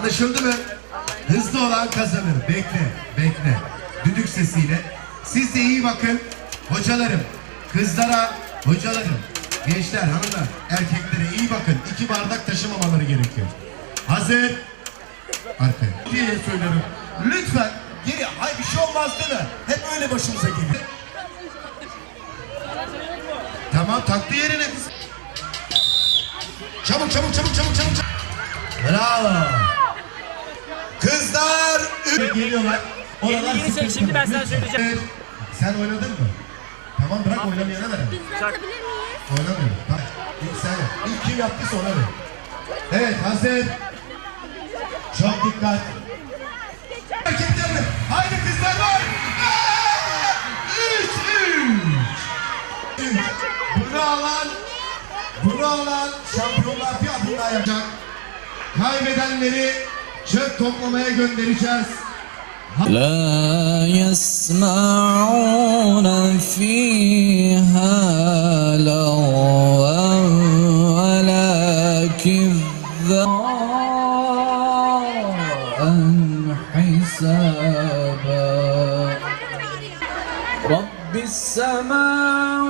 Anlaşıldı mı? Hızlı olan kazanır. Bekle, bekle. Düdük sesiyle. Siz de iyi bakın. Hocalarım, kızlara, hocalarım, gençler, hanımlar, erkeklere iyi bakın. İki bardak taşımamaları gerekiyor. Hazır. Arkaya. Diye söylüyorum. Lütfen geri, hay bir şey olmaz değil mi? Hep öyle başımıza gelir. Tamam taktı yerine çabuk çabuk çabuk çabuk. çabuk. Bravo. Ü- geliyorlar. Yeni yeni şey, şimdi ben sana söyleyeceğim. Sen oynadın mı? Tamam bırak oynamayana ver. Atabilir miyiz? Oynamıyorum. Bak ilk sen yap. İlk kim yaptıysa ona ver. Evet hazır. Çok dikkat. Erkekler mi? Haydi kızlar var. Üç, üç. Üç. Bunu alan, bunu alan şampiyonlar bir adım daha yapacak. Kaybedenleri çöp toplamaya göndereceğiz. لا يسمعون فيها لغوا ولا كذابا حسابا. رب السماوات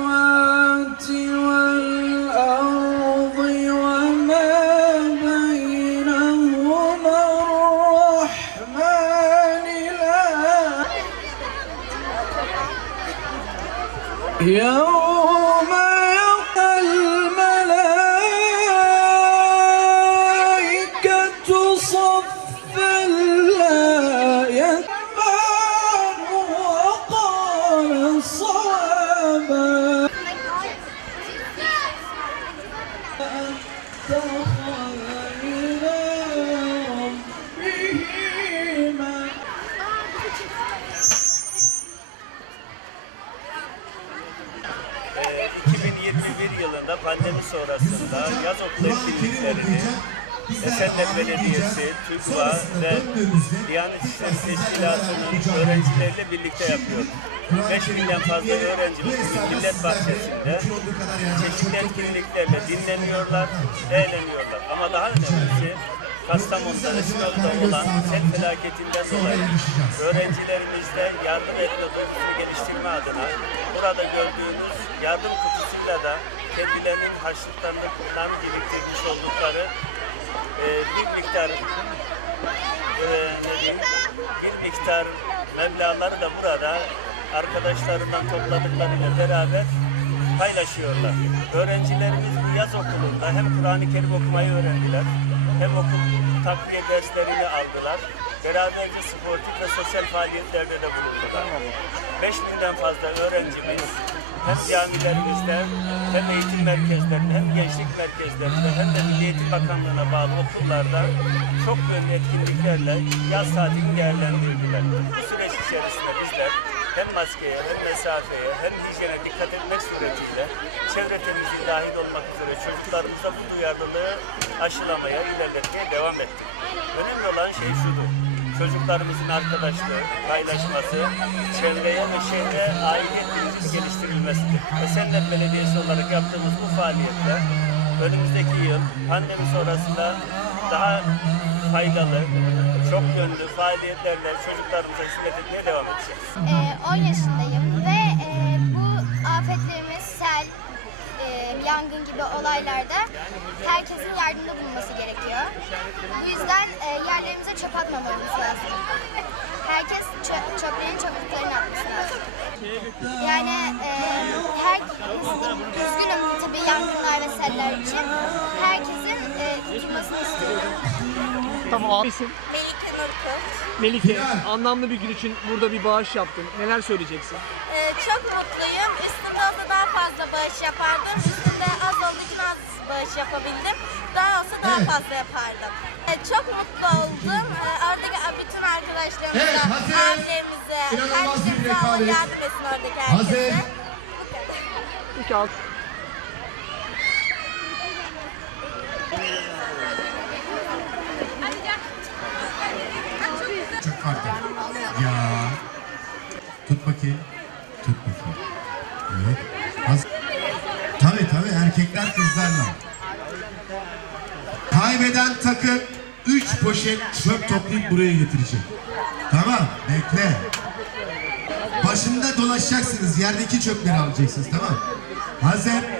يوم يلقى الملائكة صفا لا يتبعون وقال صوابا. 2021 yılında pandemi sonrasında yaz okulu etkinliklerini Esenler Belediyesi, TÜGVA ve Diyanet İşleri Teşkilatı'nın öğrencileriyle birlikte yapıyor. 5 binden fazla öğrencimiz Millet Bahçesi'nde çeşitli etkinliklerle dinleniyorlar, eğleniyorlar. Ama daha önemlisi Kastamonu'da Işgal'da olan sel felaketinden dolayı öğrencilerimizle yardım etme duygusunu geliştirme adına burada gördüğünüz yardım kutusuyla da kendilerinin harçlıklarından biriktirmiş oldukları e, bir miktar e, ne diyeyim, bir miktar meblağları da burada arkadaşlarından topladıklarıyla beraber paylaşıyorlar. Öğrencilerimiz bu yaz okulunda hem Kur'an-ı Kerim okumayı öğrendiler, hem okul takviye derslerini aldılar. Beraberce sportif ve sosyal faaliyetlerde de bulundular. 5000'den fazla öğrencimiz hem camilerimizde hem eğitim merkezlerinde hem gençlik merkezlerinde hem de Milli Bakanlığı'na bağlı okullarda çok yönlü etkinliklerle yaz tatilini değerlendirdiler. Bu süreç içerisinde bizler hem maskeye hem mesafeye hem hijyene dikkat etmek suretiyle çevre temizliği dahil olmak üzere çocuklarımıza bu duyarlılığı aşılamaya, ilerletmeye devam ettik. Önemli olan şey şudur. Çocuklarımızın arkadaşlığı, paylaşması, çevreye ve şehre aidiyet bilincinin geliştirilmesidir. Esenler Belediyesi olarak yaptığımız bu faaliyette önümüzdeki yıl pandemi sonrasında daha faydalı, çok yönlü faaliyetlerle çocuklarımıza hizmet etmeye devam edeceğiz. Ee, 10 yaşındayım ve yangın gibi olaylarda herkesin yardımda bulunması gerekiyor. Bu yüzden e, yerlerimize çöp atmamamız lazım. Herkes çö- çöplerin çöplüklerine atması lazım. Yani e, her üzgünüm tabii yangınlar ve seller için. Herkesin e, tutulmasını istiyorum. Tamam abi. İsim Melike Nurkut. Melike. Anlamlı bir gün için burada bir bağış yaptın. Neler söyleyeceksin? Ee, çok mutluyum. Üstümde olsa daha fazla bağış yapardım. Üstümde az olduğu için az bağış yapabildim. Daha olsa daha Evet. fazla yapardım. Ee, çok mutlu oldum. Ee, oradaki bütün Evet, arkadaşlarımıza, hazır. abilerimize, İnanılmaz bir herkese rekabet. yardım etsin oradaki herkese. Hazır. İki alt. Bakayım. Tut bakayım. Evet. Az... Tabii tabii erkekler kızlarla. Kaybeden takım üç poşet çöp toplayıp buraya getirecek. Tamam, bekle. Başında dolaşacaksınız, yerdeki çöpleri alacaksınız, tamam? Hazır.